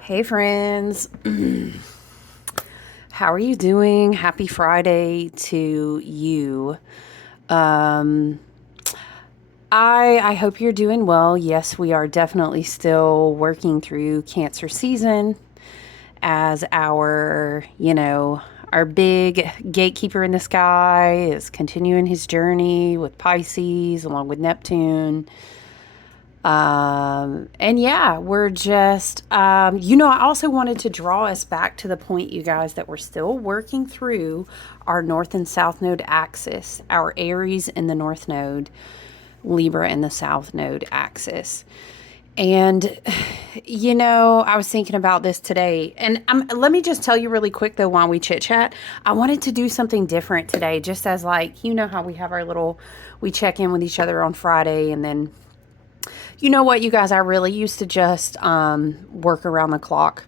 Hey friends, how are you doing? Happy Friday to you. Um, I hope you're doing well. Yes, we are definitely still working through Cancer season as our big gatekeeper in the sky is continuing his journey with Pisces along with Neptune. And yeah, we're just, I also wanted to draw us back to the point, you guys, that we're still working through our North and South Node axis, our Aries in the North Node, Libra in the South Node axis. And, I was thinking about this today. And let me just tell you really quick, though, while we chit chat, I wanted to do something different today, just as like, how we have we check in with each other on Friday and then you know what, you guys, I really used to just work around the clock.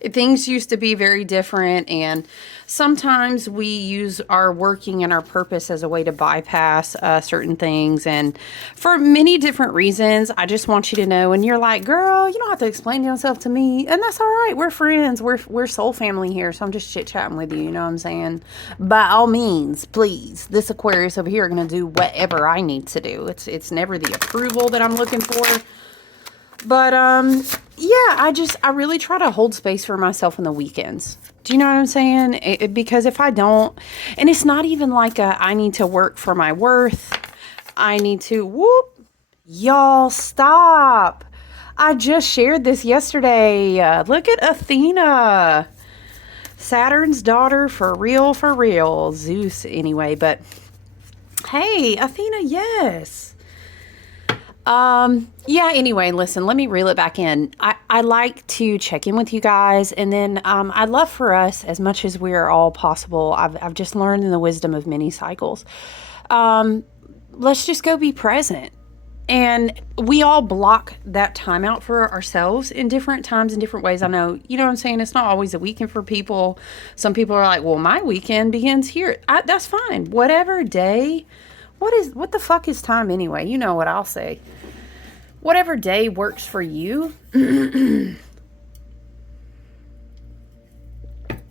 Things used to be very different, and sometimes we use our working and our purpose as a way to bypass certain things, and for many different reasons. I just want you to know, and you're like, girl, you don't have to explain yourself to me, and that's all right. We're friends. We're soul family here, so I'm just chit-chatting with you, you know what I'm saying? By all means, please, this Aquarius over here are going to do whatever I need to do. It's never the approval that I'm looking for. But yeah, I really try to hold space for myself on the weekends. Do you know what I'm saying? Because if I don't, and it's not even like I need to work for my worth. I need to y'all stop. I just shared this yesterday. Look at Athena, Saturn's daughter, for real, Zeus anyway. But hey, Athena, yes. Yeah, anyway, listen, let me reel it back in. I like to check in with you guys, and then I'd love for us, as much as we are all possible, I've just learned in the wisdom of many cycles, let's just go be present. And we all block that time out for ourselves in different times, in different ways. I know, you know what I'm saying? It's not always a weekend for people. Some people are like, well, my weekend begins here. That's fine. Whatever day, what the fuck is time anyway? You know what I'll say. Whatever day works for you,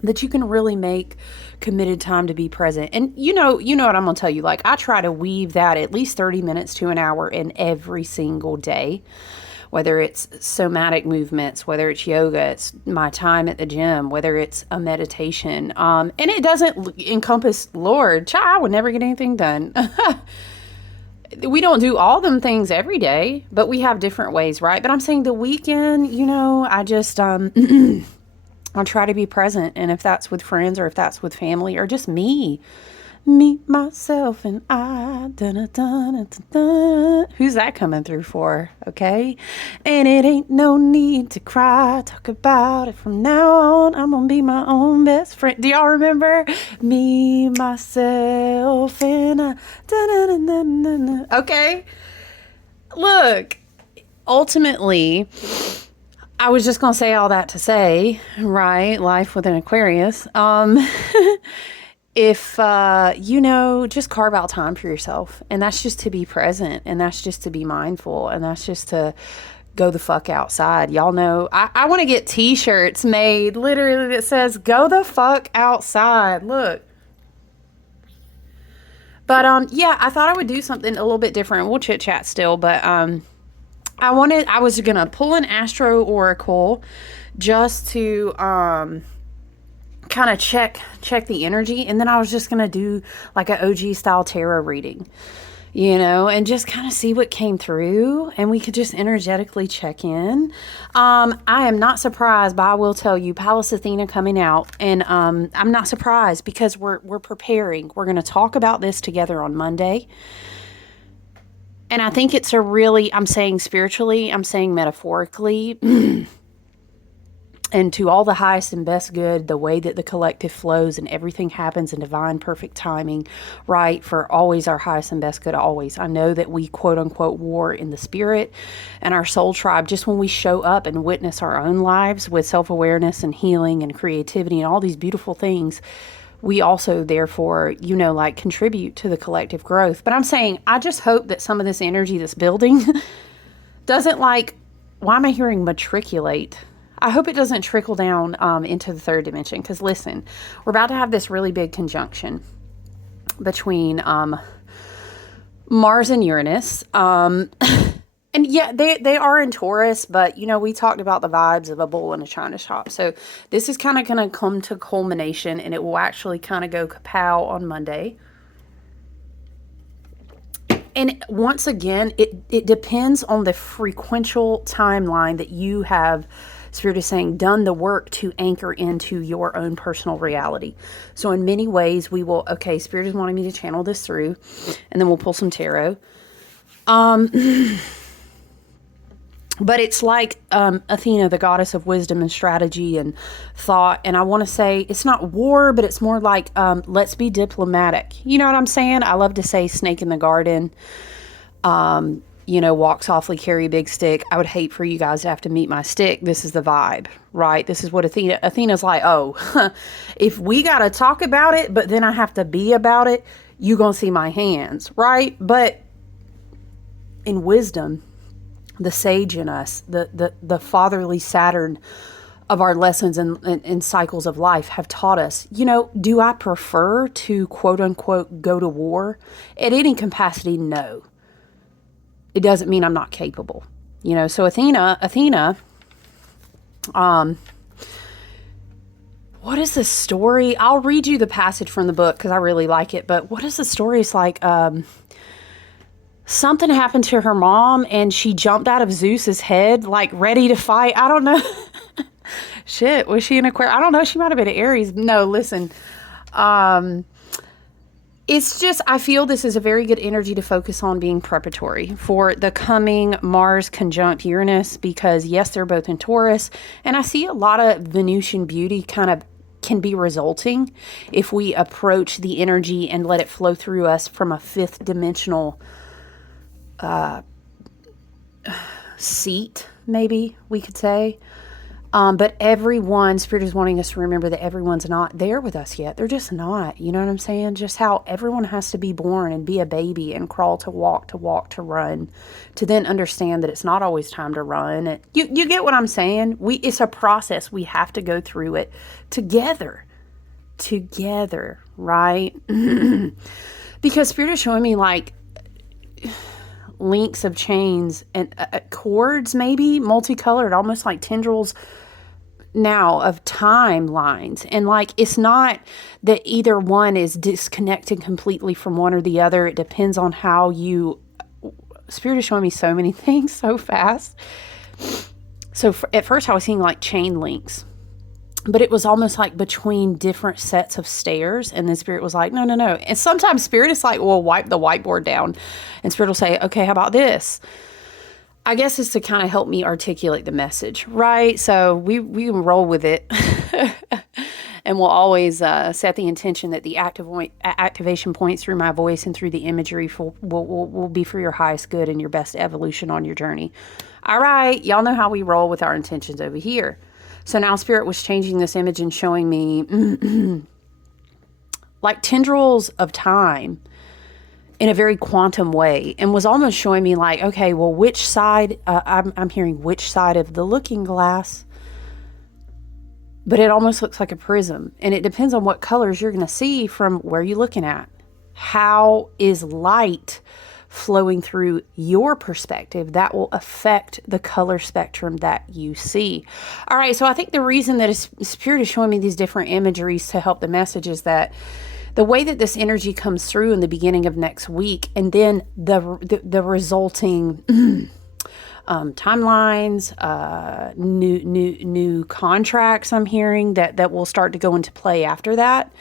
that you can really make committed time to be present. And you know what I'm going to tell you. Like, I try to weave that at least 30 minutes to an hour in every single day, whether it's somatic movements, whether it's yoga, it's my time at the gym, whether it's a meditation. And it doesn't encompass, Lord, child, I would never get anything done. We don't do all them things every day, but we have different ways, right? But I'm saying the weekend, I just I try to be present, and if that's with friends or if that's with family or just me, myself, and I. Dun, dun, dun, dun, dun. Who's that coming through for? Okay, and it ain't no need to cry. Talk about it from now on. I'm gonna be my own best friend. Do y'all remember me, myself, and I? Dun, dun, dun, dun, dun, dun. Okay, look. Ultimately, I was just gonna say all that to say, right? Life with an Aquarius. If just carve out time for yourself, and that's just to be present, and that's just to be mindful, and that's just to go the fuck outside. Y'all know I want to get t-shirts made literally that says go the fuck outside. Look. But yeah, I thought I would do something a little bit different. We'll chit chat still, but I was gonna pull an astro oracle just to kind of check the energy, and then I was just gonna do like an OG style tarot reading, and just kind of see what came through, and we could just energetically check in. I am not surprised, but I will tell you, Pallas Athena coming out, and I'm not surprised because we're preparing. We're gonna talk about this together on Monday. And I think it's I'm saying spiritually, I'm saying metaphorically, and to all the highest and best good, the way that the collective flows and everything happens in divine perfect timing, right? For always our highest and best good, always. I know that we quote unquote war in the spirit and our soul tribe, just when we show up and witness our own lives with self-awareness and healing and creativity and all these beautiful things, we also therefore, contribute to the collective growth. But I'm saying, I just hope that some of this energy that's building doesn't why am I hearing matriculate? I hope it doesn't trickle down into the third dimension. Because listen, we're about to have this really big conjunction between Mars and Uranus. And yeah, they are in Taurus, but you know, we talked about the vibes of a bull in a china shop. So this is kind of going to come to culmination, and it will actually kind of go kapow on Monday. And once again, it depends on the frequential timeline that you have, Spirit is saying, done the work to anchor into your own personal reality. So in many ways, we will, okay, Spirit is wanting me to channel this through, and then we'll pull some tarot. But it's like Athena, the goddess of wisdom and strategy and thought. And I want to say it's not war, but it's more like let's be diplomatic. You know what I'm saying? I love to say snake in the garden. You know, walk softly, carry a big stick. I would hate for you guys to have to meet my stick. This is the vibe, right? This is what Athena's like, oh, if we got to talk about it, but then I have to be about it, you going to see my hands, right? But in wisdom, the sage in us, the fatherly Saturn of our lessons and cycles of life have taught us, you know, do I prefer to quote unquote go to war? At any capacity, no. It doesn't mean I'm not capable. You know, so Athena, what is the story? I'll read you the passage from the book because I really like it, but what is the story? It's like, something happened to her mom and she jumped out of Zeus's head, like ready to fight. I don't know. Shit, was she an Aquarius? I don't know. She might have been an Aries. No, listen. It's just, I feel this is a very good energy to focus on being preparatory for the coming Mars conjunct Uranus, because yes, they're both in Taurus. And I see a lot of Venusian beauty kind of can be resulting if we approach the energy and let it flow through us from a fifth dimensional seat, maybe we could say. But everyone, Spirit is wanting us to remember that everyone's not there with us yet. They're just not. You know what I'm saying? Just how everyone has to be born and be a baby and crawl to walk to run, to then understand that it's not always time to run. You get what I'm saying? It's a process. We have to go through it together, right? Because Spirit is showing me like links of chains and cords, maybe multicolored, almost like tendrils now of timelines. And like, it's not that either one is disconnected completely from one or the other. It depends on how you, Spirit is showing me so many things so fast. So at first I was seeing like chain links, but it was almost like between different sets of stairs. And then Spirit was like, no. And sometimes Spirit is like, well, wipe the whiteboard down. And Spirit will say, okay, how about this? I guess it's to kind of help me articulate the message, right? So we can roll with it. And we'll always set the intention that the activation points through my voice and through the imagery will be for your highest good and your best evolution on your journey. All right, y'all know how we roll with our intentions over here. So now Spirit was changing this image and showing me like tendrils of time in a very quantum way, and was almost showing me like, okay, well, which side, I'm hearing which side of the looking glass, but it almost looks like a prism, and it depends on what colors you're going to see from where you're looking at. How is light flowing through your perspective that will affect the color spectrum that you see. All right, so I think the reason that Spirit is showing me these different imageries to help the message is that the way that this energy comes through in the beginning of next week, and then the resulting timelines, new contracts I'm hearing that will start to go into play after that,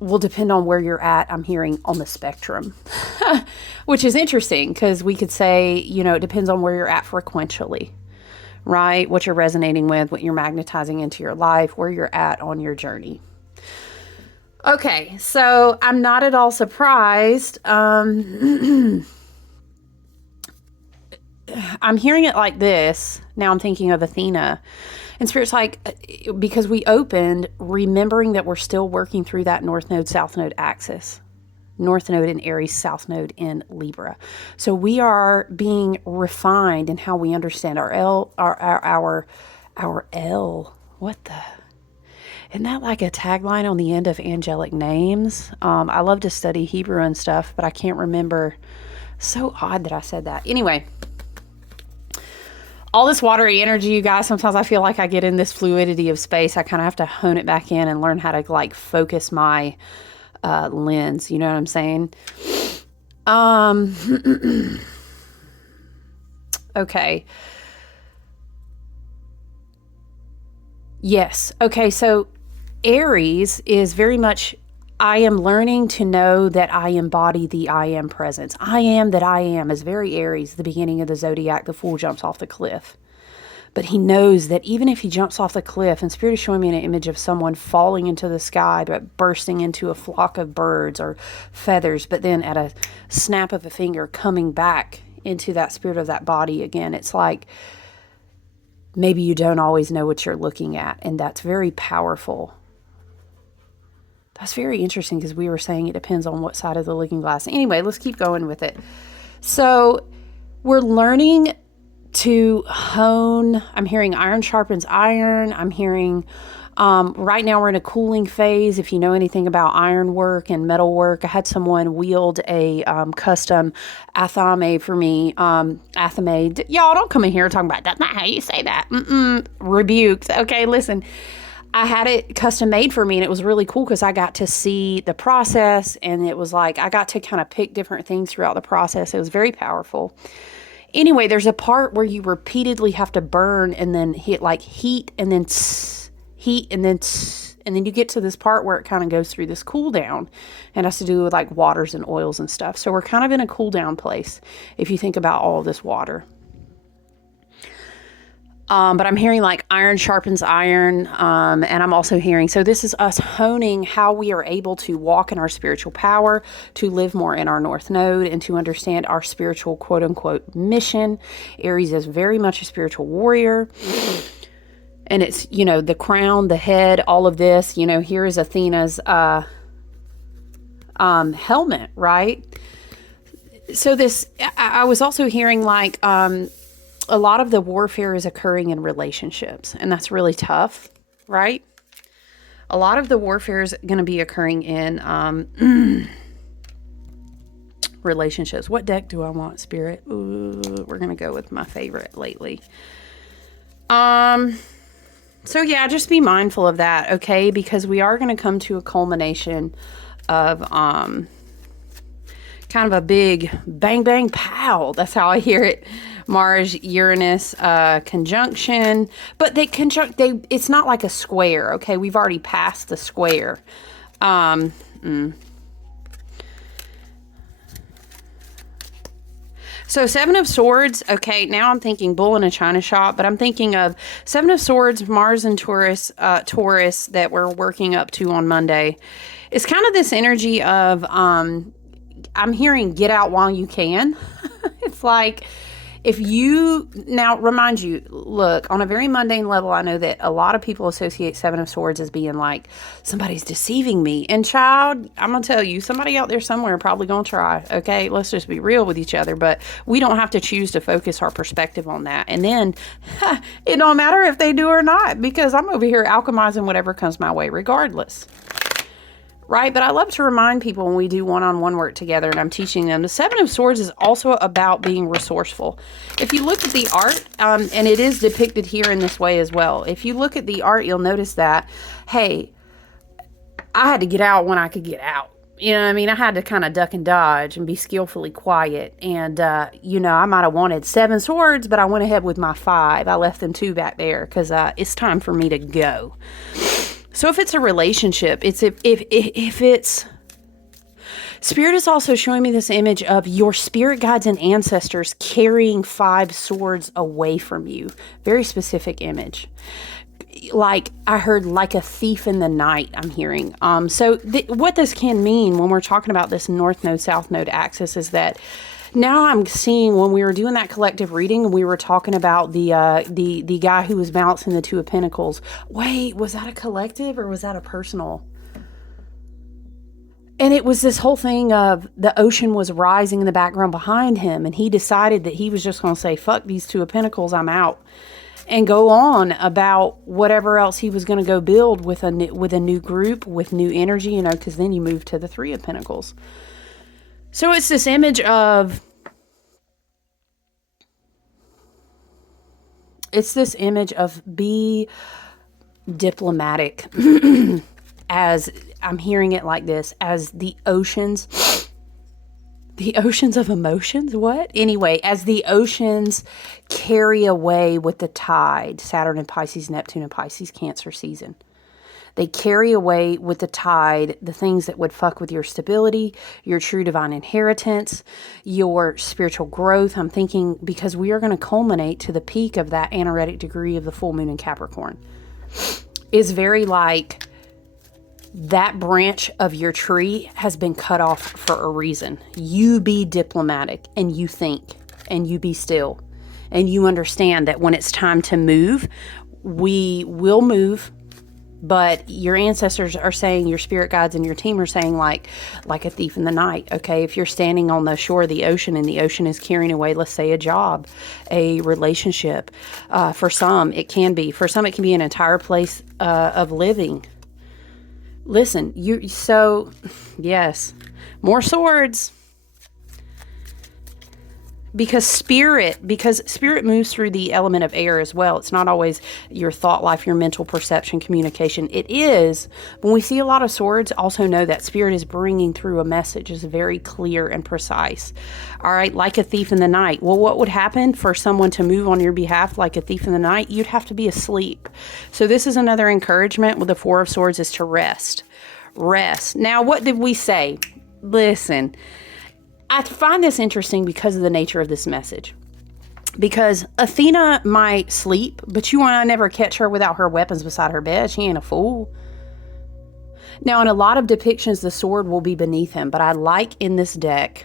will depend on where you're at, I'm hearing, on the spectrum, which is interesting because we could say, you know, it depends on where you're at frequentially, right? What you're resonating with, what you're magnetizing into your life, where you're at on your journey. Okay, so I'm not at all surprised. I'm hearing it like this. Now I'm thinking of Athena. And Spirit's like, because we opened remembering that we're still working through that North Node, South Node axis. North Node in Aries, South Node in Libra. So we are being refined in how we understand our L. What the? Isn't that like a tagline on the end of angelic names? I love to study Hebrew and stuff, but I can't remember. So odd that I said that. Anyway, all this watery energy, you guys, sometimes I feel like I get in this fluidity of space. I kind of have to hone it back in and learn how to like focus my lens. You know what I'm saying? Okay. Yes. Okay. So Aries is very much, I am learning to know that I embody the I am presence. I am that I am is very Aries, the beginning of the zodiac. The fool jumps off the cliff. But he knows that even if he jumps off the cliff, and Spirit is showing me an image of someone falling into the sky, but bursting into a flock of birds or feathers, but then at a snap of a finger coming back into that spirit of that body again. It's like maybe you don't always know what you're looking at, and that's very powerful. That's very interesting because we were saying it depends on what side of the looking glass. Anyway, let's keep going with it. So we're learning to hone. I'm hearing iron sharpens iron. I'm hearing right now we're in a cooling phase. If you know anything about iron work and metal work, I had someone wield a custom Athame for me. Athame. Y'all don't come in here talking about that's not how you say that. Rebukes. Okay, listen. I had it custom made for me, and it was really cool because I got to see the process, and it was like I got to kind of pick different things throughout the process. It was very powerful. Anyway, there's a part where you repeatedly have to burn and then hit like heat and then heat and then and then you get to this part where it kind of goes through this cool down and has to do with like waters and oils and stuff. So we're kind of in a cool down place if you think about all of this water. But I'm hearing like iron sharpens iron, and I'm also hearing, so this is us honing how we are able to walk in our spiritual power, to live more in our North Node, and to understand our spiritual quote-unquote mission. Aries is very much a spiritual warrior, and it's, you know, the crown, the head, all of this, you know, here is Athena's helmet, right? So this, I was also hearing like, a lot of the warfare is occurring in relationships, and that's really tough, right? A lot of the warfare is going to be occurring in relationships. What deck do I want, Spirit? Ooh, we're going to go with my favorite lately. So yeah, just be mindful of that, okay? Because we are going to come to a culmination of kind of a big bang, bang, pow. That's how I hear it. Mars, Uranus conjunction, but it's not like a square. Okay, we've already passed the square. So Seven of Swords, okay, now I'm thinking bull in a china shop, but I'm thinking of Seven of Swords, Mars and Taurus that we're working up to on Monday. It's kind of this energy of, I'm hearing get out while you can. It's like, if you, now remind you, look, on a very mundane level, I know that a lot of people associate Seven of Swords as being like, somebody's deceiving me. And child, I'm going to tell you, somebody out there somewhere probably going to try, okay? Let's just be real with each other. But we don't have to choose to focus our perspective on that. And then it don't matter if they do or not, because I'm over here alchemizing whatever comes my way regardless. Right? But I love to remind people when we do one-on-one work together and I'm teaching them, the Seven of Swords is also about being resourceful. If you look at the art, and it is depicted here in this way as well. If you look at the art, you'll notice that, hey, I had to get out when I could get out. You know what I mean? I had to kind of duck and dodge and be skillfully quiet. And, you know, I might have wanted 7 swords, but I went ahead with my 5. I left them 2 back there because it's time for me to go. So if it's a relationship, if it's, Spirit is also showing me this image of your spirit guides and ancestors carrying 5 swords away from you. Very specific image. Like I heard, like a thief in the night, I'm hearing. So what this can mean when we're talking about this North Node, South Node axis is that now I'm seeing, when we were doing that collective reading, we were talking about the guy who was balancing the 2 of Pentacles. Wait, was that a collective or was that a personal? And it was this whole thing of the ocean was rising in the background behind him. And he decided that he was just going to say, fuck these Two of Pentacles, I'm out. And go on about whatever else he was going to go build with a new group, with new energy, because then you move to the Three of Pentacles. So it's this image of, be diplomatic. As I'm hearing it like this, as the oceans of emotions, what? Anyway, as the oceans carry away with the tide, Saturn and Pisces, Neptune and Pisces, Cancer season. They carry away with the tide the things that would fuck with your stability, your true divine inheritance, your spiritual growth. I'm thinking because we are going to culminate to the peak of that anaretic degree of the full moon in Capricorn. Is very like that branch of your tree has been cut off for a reason. You be diplomatic and you think and you be still and you understand that when it's time to move, we will move. But your ancestors are saying, your spirit guides and your team are saying like a thief in the night. Okay, if you're standing on the shore of the ocean and the ocean is carrying away, let's say, a job, a relationship. For some, it can be. For some, it can be an entire place of living. Listen, yes, more swords. Because spirit moves through the element of air as well. It's not always your thought life, your mental perception, communication. It is. When we see a lot of swords, also know that spirit is bringing through a message. It's very clear and precise. All right, like a thief in the night. Well, what would happen for someone to move on your behalf like a thief in the night? You'd have to be asleep. So this is another encouragement with the Four of Swords, is to rest. Rest. Now, what did we say? Listen, I find this interesting because of the nature of this message. Because Athena might sleep, but you want to never catch her without her weapons beside her bed. She ain't a fool. Now, in a lot of depictions, the sword will be beneath him, but I like in this deck,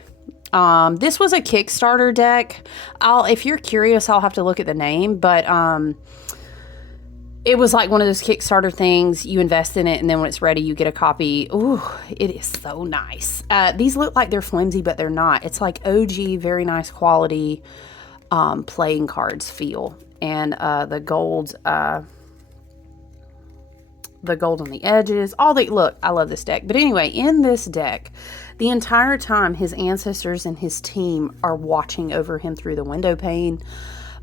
this was a Kickstarter deck. If you're curious, I'll have to look at the name, but it was like one of those Kickstarter things. You invest in it, and then when it's ready, you get a copy. Ooh, it is so nice. These look like they're flimsy, but they're not. It's like OG, very nice quality playing cards feel. And the gold on the edges. Look, I love this deck. But anyway, in this deck, the entire time, his ancestors and his team are watching over him through the window pane.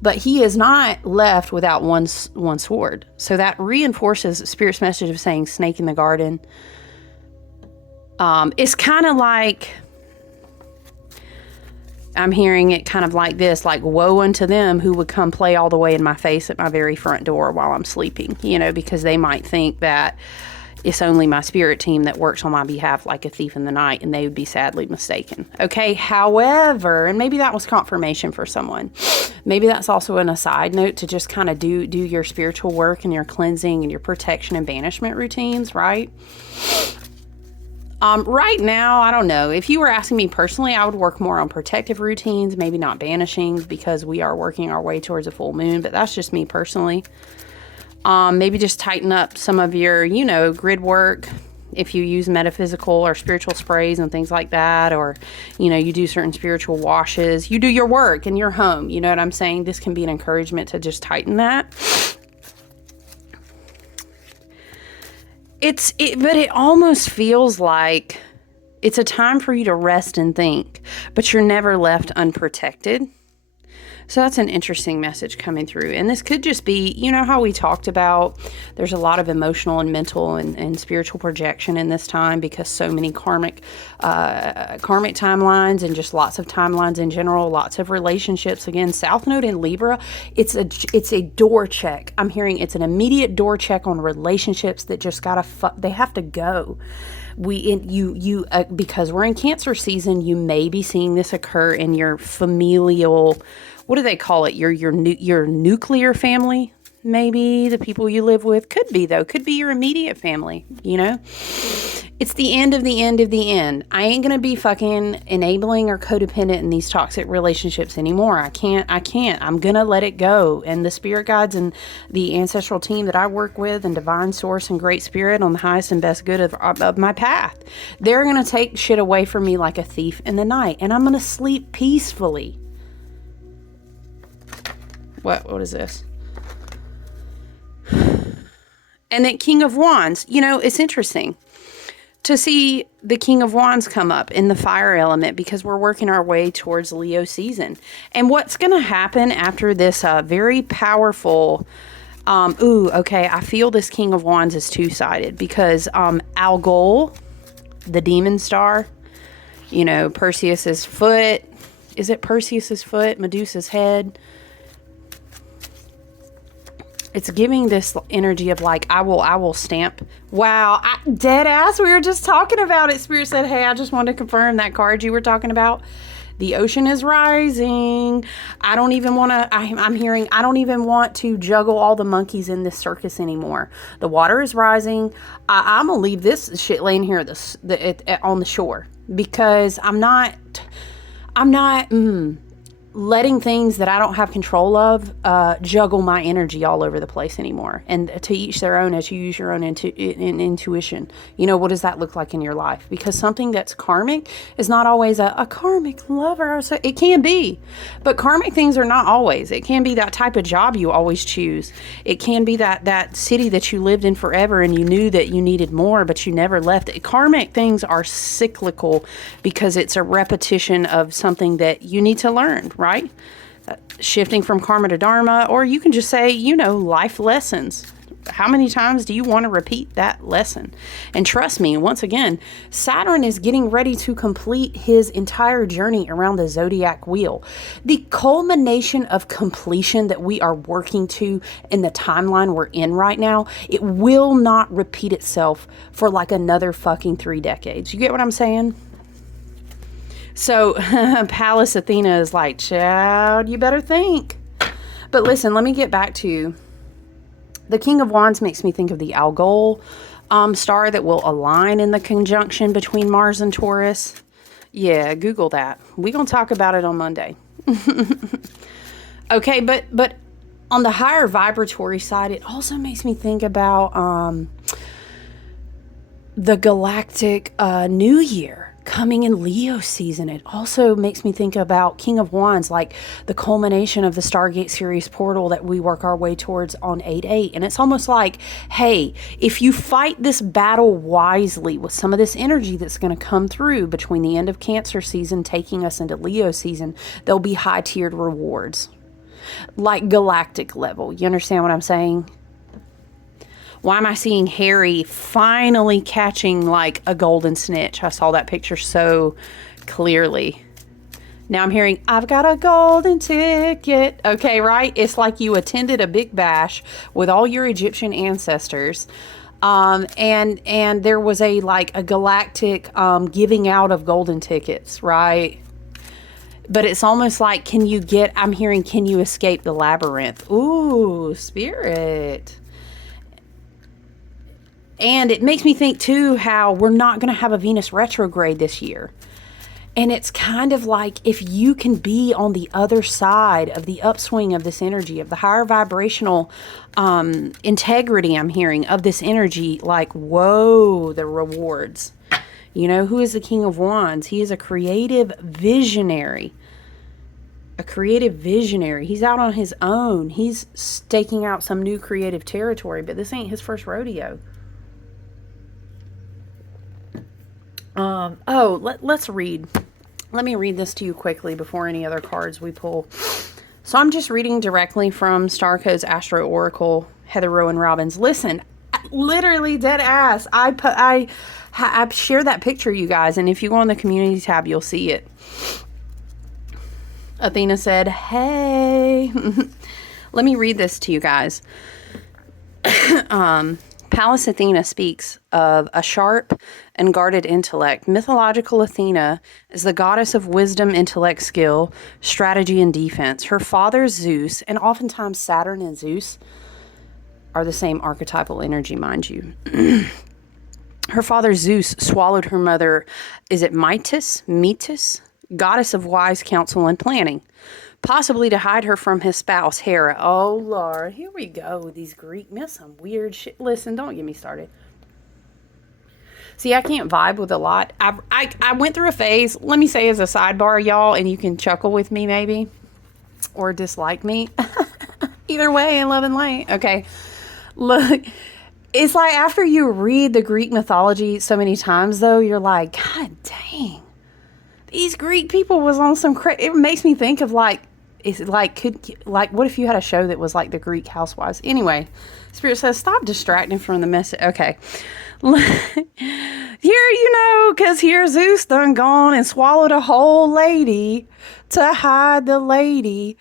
But he is not left without one sword. So that reinforces Spirit's message of saying snake in the garden. It's kind of like, I'm hearing it kind of like this, like woe unto them who would come play all the way in my face at my very front door while I'm sleeping, because they might think that it's only my spirit team that works on my behalf like a thief in the night, and they would be sadly mistaken. Okay, however, and maybe that was confirmation for someone. Maybe that's also an aside note to just kind of do your spiritual work and your cleansing and your protection and banishment routines, right? Right now, I don't know. If you were asking me personally, I would work more on protective routines, maybe not banishings, because we are working our way towards a full moon, but that's just me personally. Maybe just tighten up some of your, grid work. If you use metaphysical or spiritual sprays and things like that, or, you do certain spiritual washes, you do your work in your home. You know what I'm saying? This can be an encouragement to just tighten that. But it almost feels like it's a time for you to rest and think, but you're never left unprotected. So that's an interesting message coming through. And this could just be, how we talked about, there's a lot of emotional and mental and spiritual projection in this time, because so many karmic timelines and just lots of timelines in general, lots of relationships. Again, South Node in Libra, it's a door check. I'm hearing it's an immediate door check on relationships that just they have to go. Because we're in Cancer season, you may be seeing this occur in your familial, what do they call it? Your nuclear family, maybe the people you live with. Could be, though. Could be your immediate family, It's the end of the end of the end. I ain't gonna be fucking enabling or codependent in these toxic relationships anymore. I can't. I'm gonna let it go. And the spirit guides and the ancestral team that I work with and divine source and great spirit on the highest and best good of my path, they're gonna take shit away from me like a thief in the night. And I'm gonna sleep peacefully. What is this? And then King of Wands. You know, it's interesting to see the King of Wands come up in the fire element because we're working our way towards Leo season. And what's going to happen after this very powerful, okay, I feel this King of Wands is two-sided because Algol, the demon star, you know, Perseus's foot, is it Perseus's foot, Medusa's head? It's giving this energy of like, I will stamp. Wow, dead ass. We were just talking about it. Spirit said, hey, I just wanted to confirm that card you were talking about. The ocean is rising. I don't even want to, I'm hearing, I don't even want to juggle all the monkeys in this circus anymore. The water is rising. I'm going to leave this shit laying here on the shore because I'm not letting things that I don't have control of juggle my energy all over the place anymore. And to each their own as you use your own intuition. You know, what does that look like in your life? Because something that's karmic is not always a karmic lover. So it can be. But karmic things are not always. It can be that type of job you always choose. It can be that city that you lived in forever and you knew that you needed more, but you never left. Karmic things are cyclical because it's a repetition of something that you need to learn, right? Shifting from karma to dharma, or you can just say, you know, life lessons. How many times do you want to repeat that lesson? And trust me, once again, Saturn is getting ready to complete his entire journey around the zodiac wheel. The culmination of completion that we are working to in the timeline we're in right now, it will not repeat itself for like another fucking 3 decades. You get what I'm saying? So Pallas Athena is like, child, you better think. But listen, let me get back to the King of Wands. Makes me think of the Algol star that will align in the conjunction between Mars and Taurus. Yeah, Google that. We're going to talk about it on Monday. Okay, but on the higher vibratory side, it also makes me think about the galactic New Year coming in Leo season. It also makes me think about King of Wands, like the culmination of the Stargate series portal that we work our way towards on 8/8. And it's almost like, hey, if you fight this battle wisely with some of this energy that's going to come through between the end of Cancer season taking us into Leo season, there'll be high-tiered rewards. Like galactic level. You understand what I'm saying? Why am I seeing Harry finally catching like a golden snitch? I saw that picture so clearly. Now I'm hearing, I've got a golden ticket. Okay, right? It's like you attended a big bash with all your Egyptian ancestors. And there was a galactic giving out of golden tickets, right? But it's almost like, can you escape the labyrinth? Ooh, spirit. And it makes me think, too, how we're not going to have a Venus retrograde this year. And it's kind of like if you can be on the other side of the upswing of this energy, of the higher vibrational integrity I'm hearing of this energy, like, whoa, the rewards. You know, who is the King of Wands? He is a creative visionary. A creative visionary. He's out on his own. He's staking out some new creative territory, but this ain't his first rodeo. Let's read. Let me read this to you quickly before any other cards we pull. So I'm just reading directly from Starco's Astro Oracle, Heather Rowan Robbins. Listen, literally dead ass. I share that picture, you guys, and if you go on the community tab, you'll see it. Athena said, hey. Let me read this to you guys. Pallas Athena speaks of a sharp and guarded intellect. Mythological Athena is the goddess of wisdom, intellect, skill, strategy, and defense. Her father, Zeus, and oftentimes Saturn and Zeus are the same archetypal energy, mind you. Her father Zeus swallowed her mother, is it Metis, goddess of wise counsel and planning, possibly to hide her from his spouse Hera. Oh Lord, here we go. These Greek myths, some weird shit. Listen, don't get me started. See, I can't vibe with a lot. I went through a phase, let me say as a sidebar, y'all, and you can chuckle with me maybe, or dislike me. Either way, in love and light. Okay. Look, it's like after you read the Greek mythology so many times, though, you're like, God dang, these Greek people was on some it makes me think of like, is it like, what if you had a show that was like the Greek Housewives? Anyway, Spirit says, stop distracting from the message. Okay. Here, because here Zeus done gone and swallowed a whole lady to hide the lady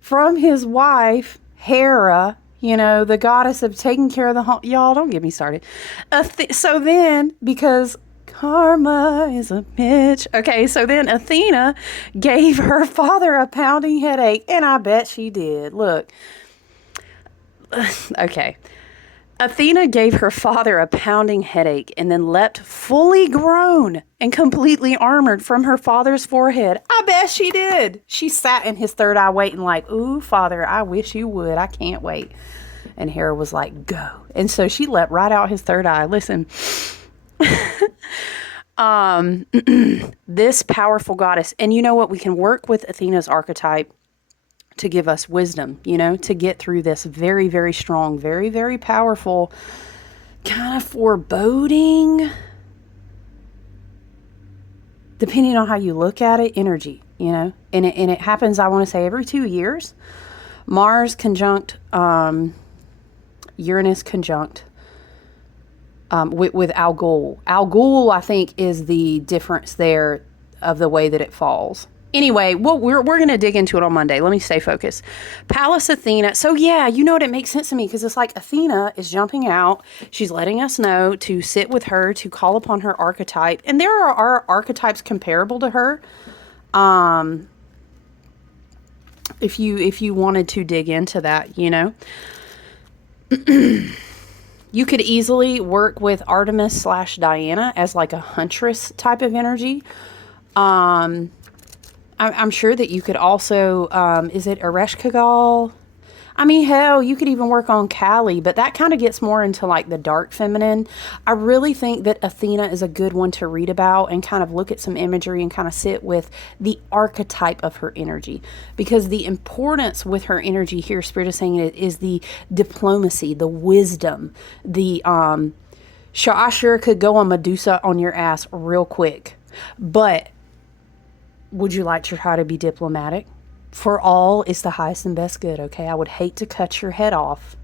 from his wife, Hera, the goddess of taking care of the home. Y'all, don't get me started. So then, because karma is a bitch. Okay, so then Athena gave her father a pounding headache, and I bet she did. Look. Okay. Athena gave her father a pounding headache and then leapt fully grown and completely armored from her father's forehead. I bet she did. She sat in his third eye waiting like, ooh, father, I wish you would. I can't wait. And Hera was like, go. And so she leapt right out his third eye. Listen, this powerful goddess, and you know what? We can work with Athena's archetype to give us wisdom, to get through this very, very strong, very, very powerful kind of foreboding, depending on how you look at it, energy, and it happens, I want to say, every 2 years. Mars conjunct Uranus conjunct with Algol. Algol, I think, is the difference there of the way that it falls. Anyway, we're going to dig into it on Monday. Let me stay focused. Pallas, Athena. So yeah, it makes sense to me because it's like Athena is jumping out. She's letting us know to sit with her, to call upon her archetype. And there are archetypes comparable to her. If you wanted to dig into that, you could easily work with Artemis / Diana as like a huntress type of energy. I'm sure that you could also, is it Ereshkigal? I mean, hell, you could even work on Kali, but that kind of gets more into like the dark feminine. I really think that Athena is a good one to read about and kind of look at some imagery and kind of sit with the archetype of her energy, because the importance with her energy here, Spirit is saying it, is the diplomacy, the wisdom, the, I sure could go on Medusa on your ass real quick, but would you like to try to be diplomatic? For all is the highest and best good, okay? I would hate to cut your head off.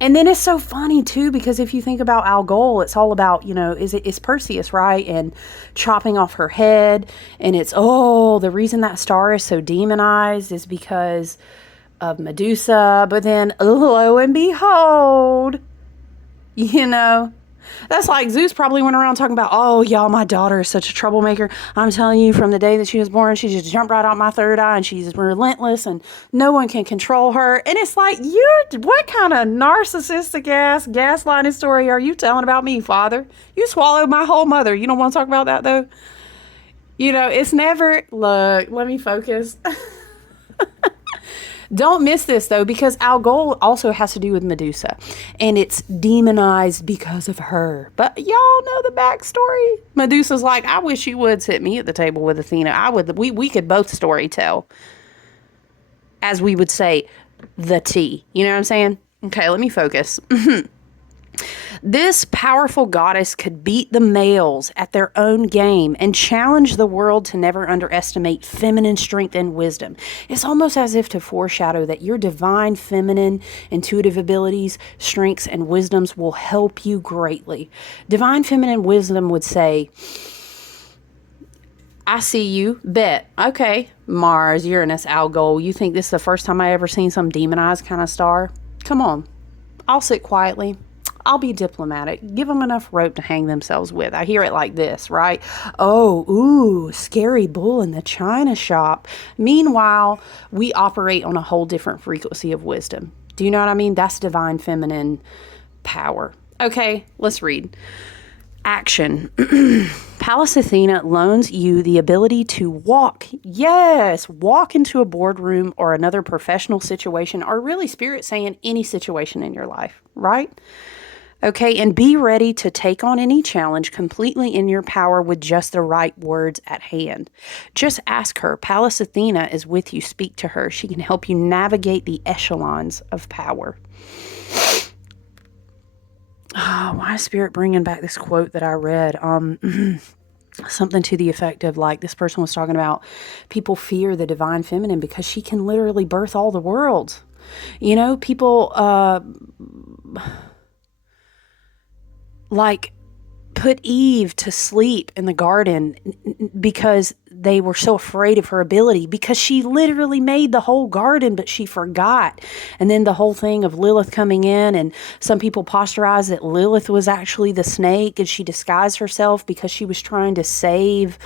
And then it's so funny, too, because if you think about Algol, it's all about, it's Perseus, right? And chopping off her head. And it's, the reason that star is so demonized is because of Medusa. But then, lo and behold, that's like Zeus probably went around talking about, oh, y'all, my daughter is such a troublemaker. I'm telling you, from the day that she was born, she just jumped right out my third eye, and she's relentless, and no one can control her. And it's like, what kind of narcissistic ass gaslighting story are you telling about me, Father? You swallowed my whole mother. You don't want to talk about that, though? It's never, look, let me focus. Don't miss this, though, because Algol also has to do with Medusa, and it's demonized because of her. But y'all know the backstory. Medusa's like, I wish you would sit me at the table with Athena. We could both story tell, as we would say, the tea. You know what I'm saying? Okay, let me focus. This powerful goddess could beat the males at their own game and challenge the world to never underestimate feminine strength and wisdom. It's almost as if to foreshadow that your divine feminine intuitive abilities, strengths, and wisdoms will help you greatly. Divine feminine wisdom would say, I see you, bet. Okay, Mars, Uranus, Algol, you think this is the first time I ever seen some demonized kind of star? Come on, I'll sit quietly. I'll be diplomatic. Give them enough rope to hang themselves with. I hear it like this, right? Oh, ooh, scary bull in the china shop. Meanwhile, we operate on a whole different frequency of wisdom. Do you know what I mean? That's divine feminine power. Okay, let's read. Action. Pallas Athena loans you the ability to walk into a boardroom or another professional situation, or really spirit saying any situation in your life, right? Okay, and be ready to take on any challenge completely in your power with just the right words at hand. Just ask her. Pallas Athena is with you. Speak to her. She can help you navigate the echelons of power. Oh, why is Spirit bringing back this quote that I read? Something to the effect of, like, this person was talking about people fear the divine feminine because she can literally birth all the worlds. You know, people like put Eve to sleep in the garden because they were so afraid of her ability, because she literally made the whole garden, but she forgot. And then the whole thing of Lilith coming in, and some people posturize that Lilith was actually the snake and she disguised herself because she was trying to save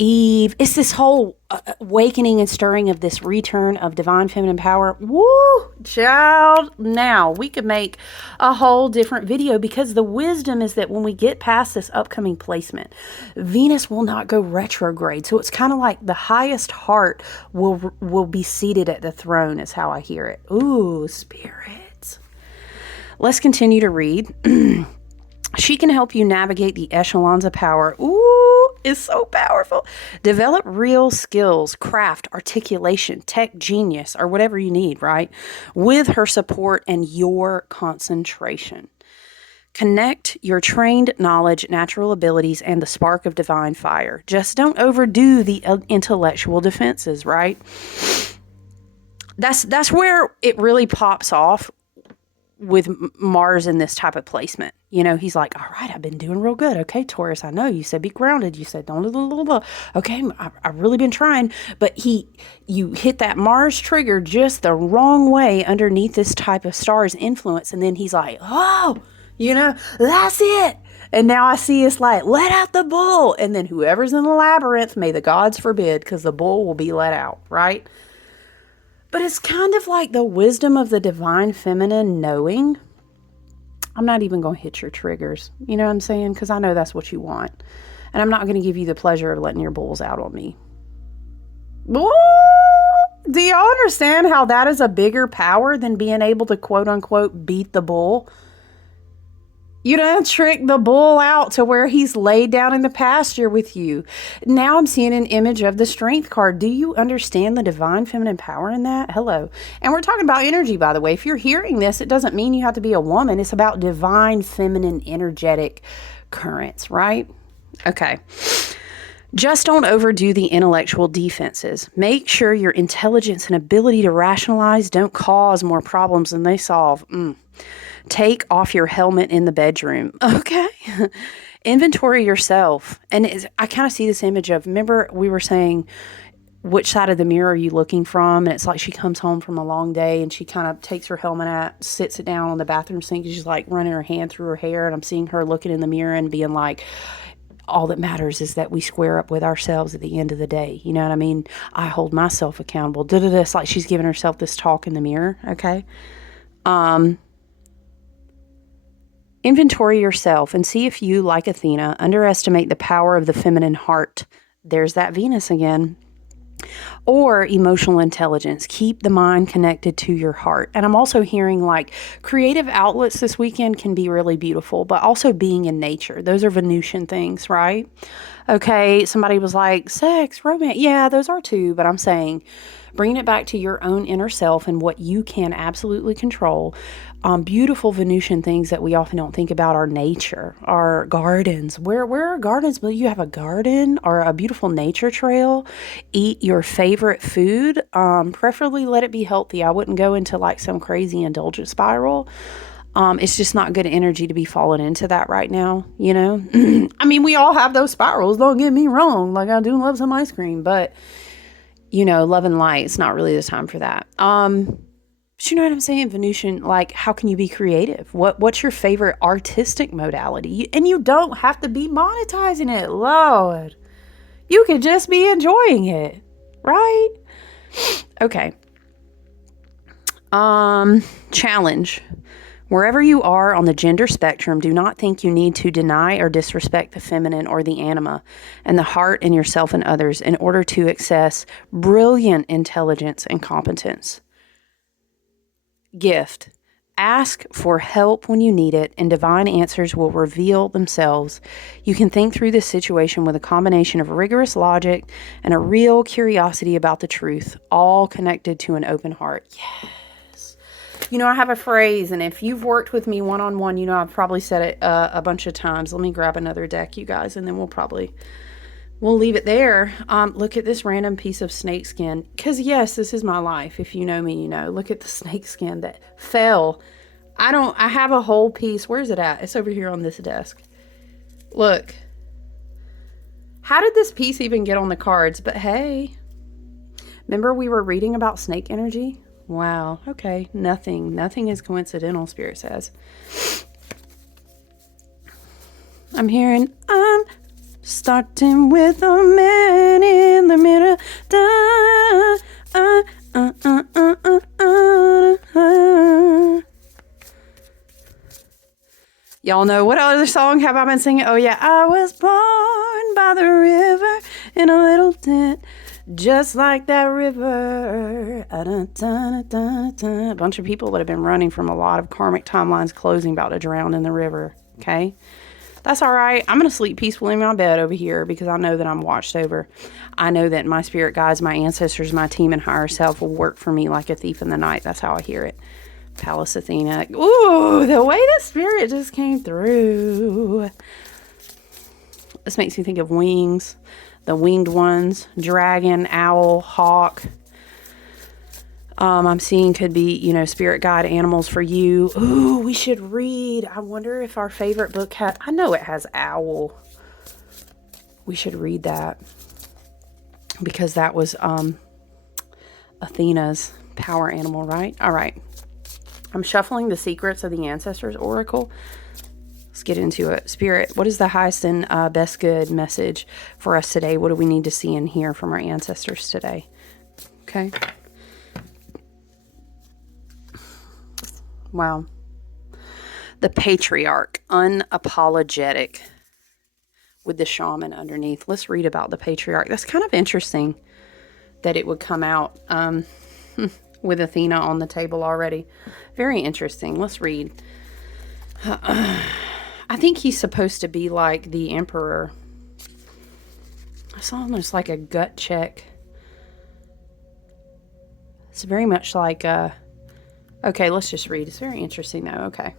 Eve. It's this whole awakening and stirring of this return of divine feminine power. Woo, child. Now, we could make a whole different video, because the wisdom is that when we get past this upcoming placement, Venus will not go retrograde. So it's kind of like the highest heart will be seated at the throne, is how I hear it. Ooh, spirits. Let's continue to read. She can help you navigate the echelons of power. Ooh, it's so powerful. Develop real skills, craft, articulation, tech genius, or whatever you need, right? With her support and your concentration. Connect your trained knowledge, natural abilities, and the spark of divine fire. Just don't overdo the intellectual defenses, right? That's where it really pops off with Mars in this type of placement. You know, he's like, all right, I've been doing real good. Okay, Taurus, I know you said be grounded. You said don't, blah, blah, blah. Okay, I've really been trying. But you hit that Mars trigger just the wrong way underneath this type of star's influence. And then he's like, oh, you know, that's it. And now I see it's like, let out the bull. And then whoever's in the labyrinth, may the gods forbid, because the bull will be let out, right? But it's kind of like the wisdom of the divine feminine knowing, I'm not even going to hit your triggers. You know what I'm saying? Because I know that's what you want. And I'm not going to give you the pleasure of letting your bulls out on me. Ooh, do y'all understand how that is a bigger power than being able to, quote unquote, beat the bull? You don't trick the bull out to where he's laid down in the pasture with you. Now I'm seeing an image of the strength card. Do you understand the divine feminine power in that? Hello. And we're talking about energy, by the way. If you're hearing this, it doesn't mean you have to be a woman. It's about divine feminine energetic currents, right? Okay. Just don't overdo the intellectual defenses. Make sure your intelligence and ability to rationalize don't cause more problems than they solve. Take off your helmet in the bedroom. Okay. Inventory yourself. And I kind of see this image of, remember we were saying, which side of the mirror are you looking from? And it's like she comes home from a long day and she kind of takes her helmet out, sits it down on the bathroom sink. And she's like running her hand through her hair. And I'm seeing her looking in the mirror and being like, all that matters is that we square up with ourselves at the end of the day. You know what I mean? I hold myself accountable. It's like she's giving herself this talk in the mirror. Okay. Inventory yourself and see if you, like Athena, underestimate the power of the feminine heart. There's that Venus again. Or emotional intelligence. Keep the mind connected to your heart. And I'm also hearing like creative outlets this weekend can be really beautiful, but also being in nature. Those are Venusian things, right? Okay, somebody was like, sex, romance. Yeah, those are too, but I'm saying bringing it back to your own inner self and what you can absolutely control. Beautiful Venusian things that we often don't think about are nature, our gardens. Where are gardens? Will you have a garden or a beautiful nature trail? Eat your favorite food. Preferably let it be healthy. I wouldn't go into like some crazy indulgent spiral. It's just not good energy to be falling into that right now, you know? I mean, we all have those spirals. Don't get me wrong. Like, I do love some ice cream, but, you know, love and light, it's not really the time for that. But you know what I'm saying? Venusian, like, how can you be creative? What's your favorite artistic modality? And you don't have to be monetizing it, Lord. You could just be enjoying it, right? Okay. Challenge. Wherever you are on the gender spectrum, do not think you need to deny or disrespect the feminine or the anima and the heart in yourself and others in order to access brilliant intelligence and competence. Gift. Ask for help when you need it, and divine answers will reveal themselves. You can think through this situation with a combination of rigorous logic and a real curiosity about the truth, all connected to an open heart. Yes. You know, I have a phrase, and if you've worked with me one-on-one, you know I've probably said it a bunch of times. Let me grab another deck, you guys, and then we'll leave it there. Look at this random piece of snake skin. Because, yes, this is my life. If you know me, you know. Look at the snake skin that fell. I have a whole piece. Where's it at? It's over here on this desk. Look. How did this piece even get on the cards? But, hey. Remember we were reading about snake energy? Wow. Okay. Nothing is coincidental, Spirit says. I'm hearing, starting with a man in the mirror. Y'all know, what other song have I been singing? Oh yeah, I was born by the river in a little tent, just like that river. A bunch of people that have been running from a lot of karmic timelines closing, about to drown in the river. Okay. That's all right. I'm going to sleep peacefully in my bed over here because I know that I'm watched over. I know that my spirit guides, my ancestors, my team, and higher self will work for me like a thief in the night. That's how I hear it. Pallas, Athena. Ooh, the way that spirit just came through. This makes me think of wings. The winged ones. Dragon, owl, hawk. I'm seeing could be, you know, spirit guide animals for you. Ooh, we should read. I wonder if our favorite book has, I know it has owl. We should read that. Because that was Athena's power animal, right? All right. I'm shuffling the Secrets of the Ancestors Oracle. Let's get into it. Spirit, what is the highest and best good message for us today? What do we need to see and hear from our ancestors today? Okay. Wow. The Patriarch, unapologetic, with the shaman underneath. Let's read about the Patriarch. That's kind of interesting that it would come out with Athena on the table already. Very interesting. Let's read. I think he's supposed to be like the Emperor. It's almost like a gut check. It's very much like okay, let's just read. It's very interesting though. Okay.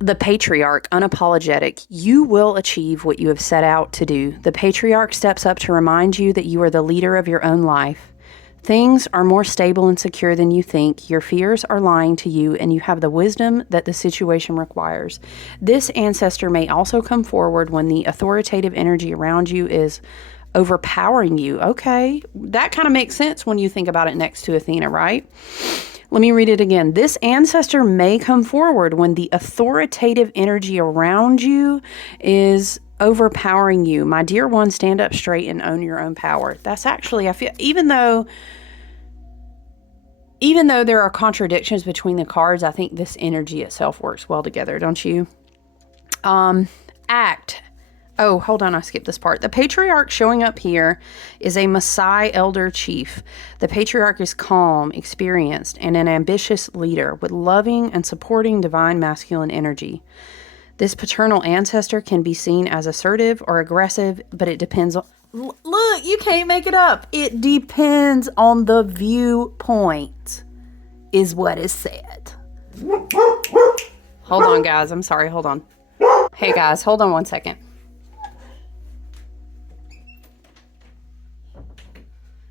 The Patriarch, unapologetic. You will achieve what you have set out to do. The Patriarch steps up to remind you that you are the leader of your own life. Things are more stable and secure than you think. Your fears are lying to you, and you have the wisdom that the situation requires. This ancestor may also come forward when the authoritative energy around you is overpowering you. Okay, that kind of makes sense when you think about it next to Athena, right? Let me read it again. This ancestor may come forward when the authoritative energy around you is overpowering you. My dear one, stand up straight and own your own power. That's actually, I feel, even though there are contradictions between the cards, I think this energy itself works well together, don't you? Act. Oh, hold on, I skipped this part. The Patriarch showing up here is a Maasai elder chief. The Patriarch is calm, experienced, and an ambitious leader with loving and supporting divine masculine energy. This paternal ancestor can be seen as assertive or aggressive, but it depends on... Look, you can't make it up. It depends on the viewpoint, is what is said. Hold on, guys. I'm sorry. Hold on. Hey, guys. Hold on one second.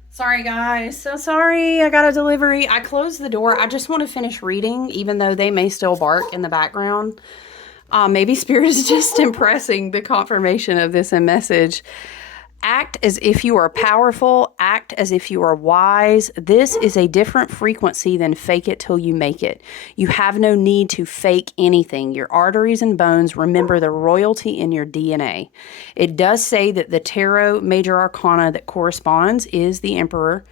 Sorry, guys. So sorry. I got a delivery. I closed the door. I just want to finish reading, even though they may still bark in the background. Maybe Spirit is just impressing the confirmation of this message. Act as if you are powerful. Act as if you are wise. This is a different frequency than fake it till you make it. You have no need to fake anything. Your arteries and bones remember the royalty in your DNA. It does say that the tarot major arcana that corresponds is the Emperor.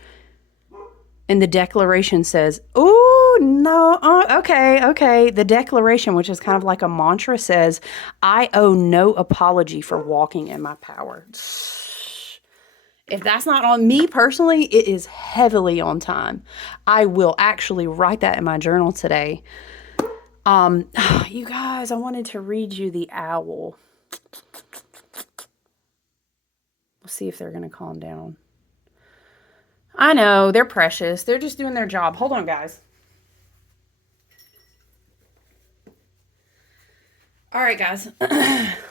And the declaration says, ooh, no. Okay. The declaration, which is kind of like a mantra, says, I owe no apology for walking in my power. If that's not on me personally, it is heavily on time. I will actually write that in my journal today. You guys, I wanted to read you the owl. Let's see if they're going to calm down. I know, they're precious. They're just doing their job. Hold on, guys. All right, guys.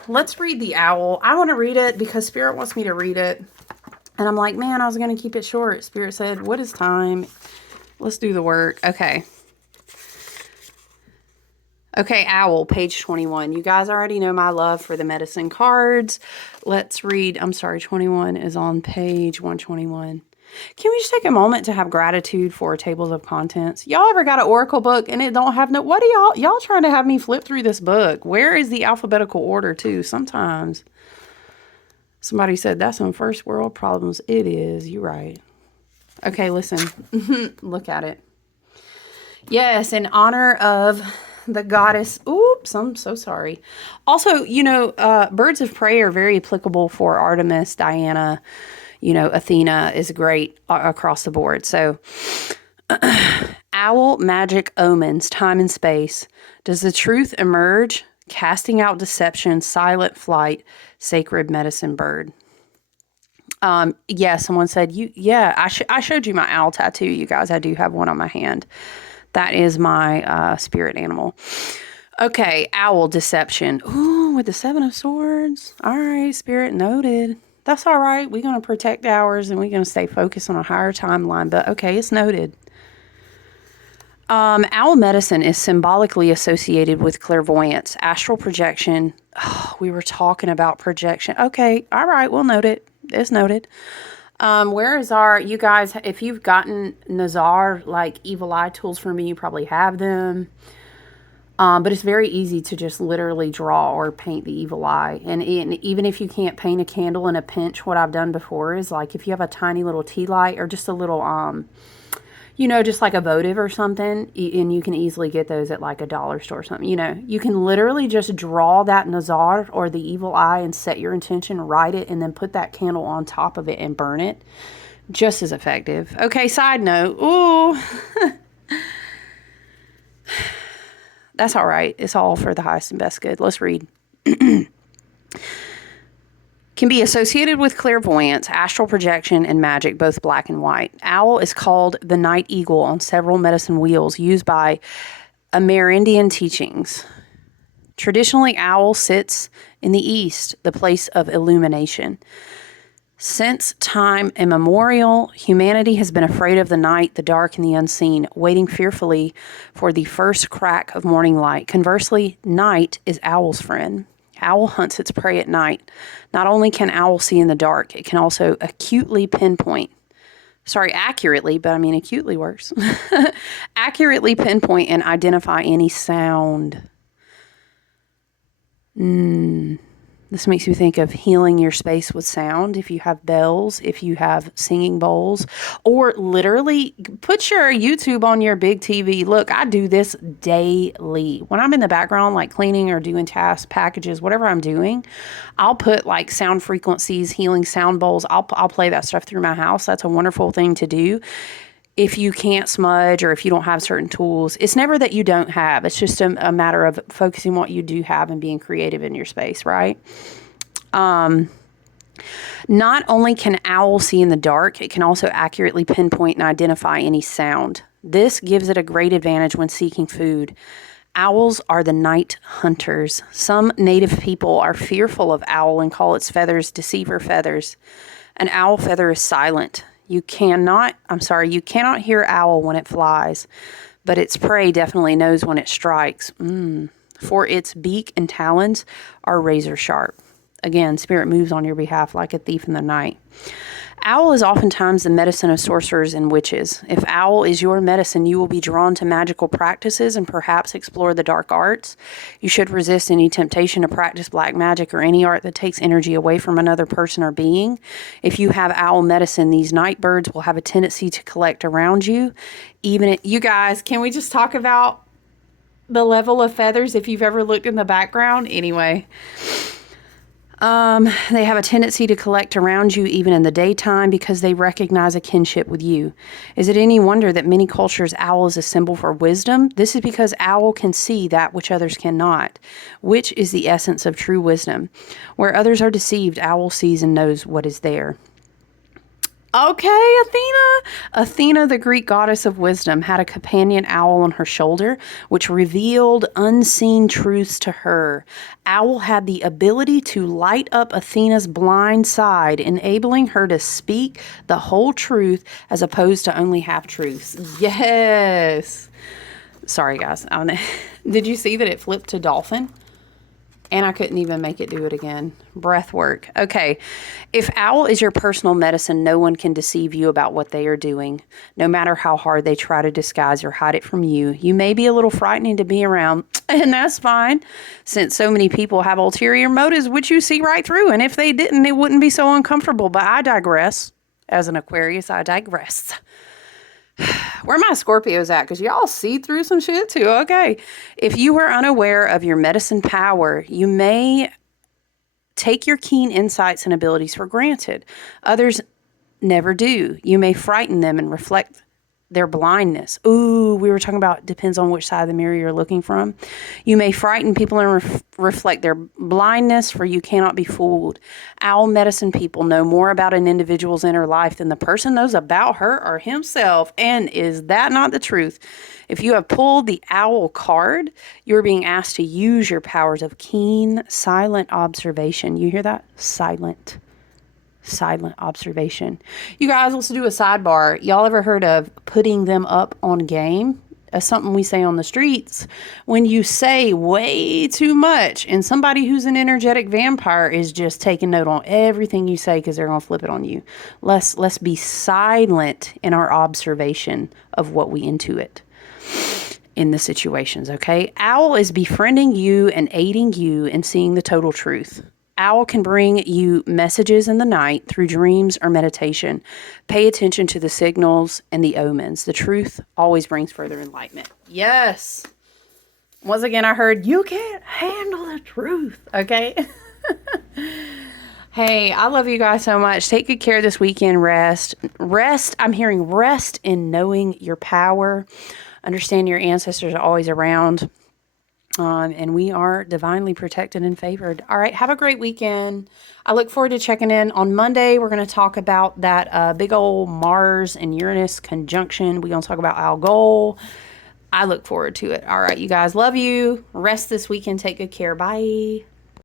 Let's read the owl. I want to read it because Spirit wants me to read it. And I'm like, man, I was going to keep it short. Spirit said, what is time? Let's do the work. Okay. Okay, owl, page 21. You guys already know my love for the medicine cards. Let's read. 21 is on page 121. Can we just take a moment to have gratitude for tables of contents? Y'all ever got an oracle book and it don't have no, what are y'all trying to have me flip through this book? Where is the alphabetical order too? Sometimes somebody said that's some first world problems. It is. You're right. Okay, listen. Look at it. Yes, in honor of the goddess. Oops, I'm so sorry. Also, birds of prey are very applicable for Artemis, Diana. Athena is great across the board. So, owl, magic, omens, time and space. Does the truth emerge? Casting out deception, silent flight, sacred medicine bird. Yeah, someone said, I showed you my owl tattoo, you guys. I do have one on my hand. That is my spirit animal. Okay, owl, deception. Ooh, with the 7 of swords. All right, spirit, noted. That's all right. We're going to protect ours and we're going to stay focused on a higher timeline. But okay, it's noted. Owl medicine is symbolically associated with clairvoyance, astral projection. Oh, we were talking about projection. Okay, all right, we'll note it. It's noted. Where is you guys, if you've gotten Nazar, like evil eye tools from me, you probably have them. But it's very easy to just literally draw or paint the evil eye. And even if you can't paint a candle in a pinch, what I've done before is like if you have a tiny little tea light or just a little, just like a votive or something, and you can easily get those at like a dollar store or something. You can literally just draw that Nazar or the evil eye and set your intention, write it, and then put that candle on top of it and burn it. Just as effective. Okay, side note. Ooh. That's all right. It's all for the highest and best good. Let's read. Can be associated with clairvoyance, astral projection, and magic, both black and white. Owl is called the night eagle on several medicine wheels used by Amerindian teachings. Traditionally, owl sits in the east, the place of illumination. Since time immemorial, humanity has been afraid of the night, the dark, and the unseen, waiting fearfully for the first crack of morning light. Conversely, night is owl's friend. Owl hunts its prey at night. Not only can owl see in the dark, it can also accurately, but I mean acutely works. Accurately pinpoint and identify any sound. This makes me think of healing your space with sound. If you have bells, if you have singing bowls, or literally put your YouTube on your big TV. Look, I do this daily. When I'm in the background, like cleaning or doing tasks, packages, whatever I'm doing, I'll put like sound frequencies, healing sound bowls. I'll play that stuff through my house. That's a wonderful thing to do. If you can't smudge or if you don't have certain tools, it's never that you don't have. It's just a matter of focusing what you do have and being creative in your space, right? Not only can owl see in the dark, it can also accurately pinpoint and identify any sound. This gives it a great advantage when seeking food. Owls are the night hunters. Some native people are fearful of owl and call its feathers deceiver feathers. An owl feather is silent. You cannot hear owl when it flies, but its prey definitely knows when it strikes. For its beak and talons are razor sharp. Again, spirit moves on your behalf like a thief in the night. Owl is oftentimes the medicine of sorcerers and witches. If owl is your medicine, you will be drawn to magical practices and perhaps explore the dark arts. You should resist any temptation to practice black magic or any art that takes energy away from another person or being. If you have owl medicine, these night birds will have a tendency to collect around you. You guys, can we just talk about the level of feathers if you've ever looked in the background? Anyway. They have a tendency to collect around you even in the daytime because they recognize a kinship with you. Is it any wonder that many cultures owl is a symbol for wisdom? This is because owl can see that which others cannot, which is the essence of true wisdom. Where others are deceived, owl sees and knows what is there. Okay, Athena. Athena, the Greek goddess of wisdom, had a companion owl on her shoulder, which revealed unseen truths to her. Owl had the ability to light up Athena's blind side, enabling her to speak the whole truth as opposed to only half truths. Yes. Sorry, guys. Did you see that it flipped to dolphin? And I couldn't even make it do it again. Breath work. Okay. If owl is your personal medicine, no one can deceive you about what they are doing. No matter how hard they try to disguise or hide it from you. You may be a little frightening to be around, and that's fine, since so many people have ulterior motives which you see right through. And if they didn't, it wouldn't be so uncomfortable. But I digress. As an Aquarius, I digress. Where my Scorpios at? Because y'all see through some shit too. Okay. If you are unaware of your medicine power, you may take your keen insights and abilities for granted. Others never do. You may frighten them and reflect their blindness. Ooh, we were talking about depends on which side of the mirror you're looking from. You may frighten people and reflect their blindness, for you cannot be fooled. Owl medicine people know more about an individual's inner life than the person knows about her or himself. And is that not the truth? If you have pulled the owl card, you're being asked to use your powers of keen, silent observation. You hear that? Silent observation. You guys, let's do a sidebar. Y'all ever heard of putting them up on game? That's something we say on the streets. When you say way too much and somebody who's an energetic vampire is just taking note on everything you say because they're going to flip it on you. Let's be silent in our observation of what we intuit in the situations, okay? Owl is befriending you and aiding you in seeing the total truth. Owl can bring you messages in the night through dreams or meditation. Pay attention to the signals and the omens. The truth always brings further enlightenment. Yes. Once again, I heard, you can't handle the truth. Okay. Hey, I love you guys so much. Take good care this weekend. Rest. I'm hearing rest in knowing your power. Understand your ancestors are always around. And we are divinely protected and favored. All right. Have a great weekend. I look forward to checking in. On Monday, we're going to talk about that big old Mars and Uranus conjunction. We're going to talk about Algol. I look forward to it. All right, you guys. Love you. Rest this weekend. Take good care. Bye.